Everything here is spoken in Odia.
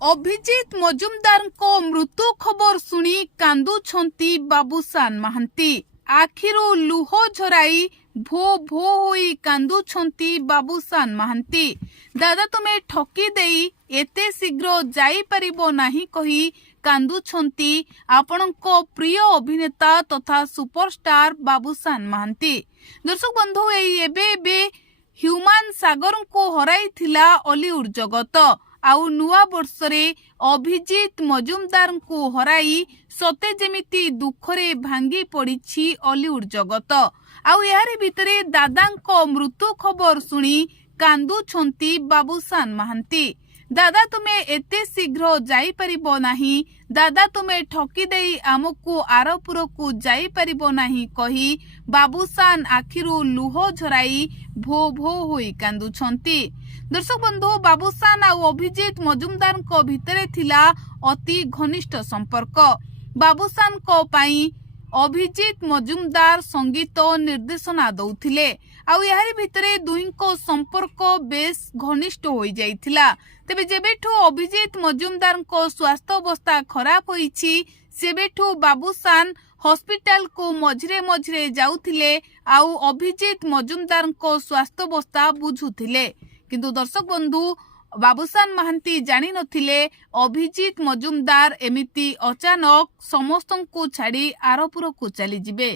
ଅଭିଜିତ ମଜୁମଦାରଙ୍କ ମୃତ୍ୟୁ ଖବର ଶୁଣି କାନ୍ଦୁଛନ୍ତି ବାବୁସାନ ମହାନ୍ତି। ଆଖିରୁ ଲୁହ ଝରାଇ ଭୋ ଭୋ ହୋଇ କାନ୍ଦୁଛନ୍ତି ବାବୁସାନ ମହାନ୍ତି। ଦାଦା ତୁମେ ଠକି ଦେଇ ଏତେ ଶୀଘ୍ର ଯାଇପାରିବ ନାହିଁ କହି କାନ୍ଦୁଛନ୍ତି ଆପଣଙ୍କ ପ୍ରିୟ ଅଭିନେତା ତଥା ସୁପରଷ୍ଟାର ବାବୁସାନ ମହାନ୍ତି। ଦର୍ଶକ ବନ୍ଧୁ, ଏବେ ହ୍ୟୁମାନ ସାଗରଙ୍କୁ ହରାଇଥିଲା ଅଲିଉଡ ଜଗତ। ଆଉ ନୂଆ ବର୍ଷରେ ଅଭିଜିତ ମଜୁମଦାରଙ୍କୁ ହରାଇ ସତେ ଯେମିତି ଦୁଃଖରେ ଭାଙ୍ଗି ପଡ଼ିଛି ଅଲିଉଡ ଜଗତ। ଆଉ ଏହାରି ଭିତରେ ଦାଦାଙ୍କ ମୃତ୍ୟୁ ଖବର ଶୁଣି କାନ୍ଦୁଛନ୍ତି ବାବୁସାନ ମହାନ୍ତି। ଦାଦା ତୁମେ ଏତେ ଶୀଘ୍ର ଯାଇପାରିବ ନାହିଁ, ଦାଦା ତୁମେ ଠକି ଦେଇ ଆମକୁ ଆରପୁରକୁ ଯାଇପାରିବ ନାହିଁ କହି ବାବୁସାନ ଆଖିରୁ ଲୁହ ଝରାଇ ଭୋ ଭୋ ହୋଇ କାନ୍ଦୁଛନ୍ତି। ଦର୍ଶକ ବନ୍ଧୁ, ବାବୁସାନ ଆଉ ଅଭିଜିତ ମଜୁମଦାରଙ୍କ ଭିତରେ ଥିଲା ଅତି ଘନିଷ୍ଠ ସମ୍ପର୍କ। ବାବୁସାନଙ୍କ ପାଇଁ ଅଭିଜିତ ମଜୁମଦାର ସଙ୍ଗୀତ ନିର୍ଦ୍ଦେଶନା ଦଉଥିଲେ। ଆଉ ଏହାରି ଭିତରେ ଦୁହିଁଙ୍କ ସମ୍ପର୍କ ବେଶ ଘନିଷ୍ଠ ହୋଇଯାଇଥିଲା। ତେବେ ଯେବେଠୁ ଅଭିଜିତ ମଜୁମଦାରଙ୍କ ସ୍ୱାସ୍ଥ୍ୟ ଅବସ୍ଥା ଖରାପ ହୋଇଛି, ସେବେଠୁ ବାବୁସାନ ହସ୍ପିଟାଲକୁ ମଝିରେ ମଝିରେ ଯାଉଥିଲେ ଆଉ ଅଭିଜିତ ମଜୁମଦାରଙ୍କ ସ୍ୱାସ୍ଥ୍ୟାବସ୍ଥା ବୁଝୁଥିଲେ। କିନ୍ତୁ ଦର୍ଶକ ବନ୍ଧୁ, ବାବୁସାନ ମହାନ୍ତି ଜାଣିନଥିଲେ ଅଭିଜିତ ମଜୁମଦାର ଏମିତି ଅଚାନକ ସମସ୍ତଙ୍କୁ ଛାଡ଼ି ଆରପୁରକୁ ଚାଲିଯିବେ।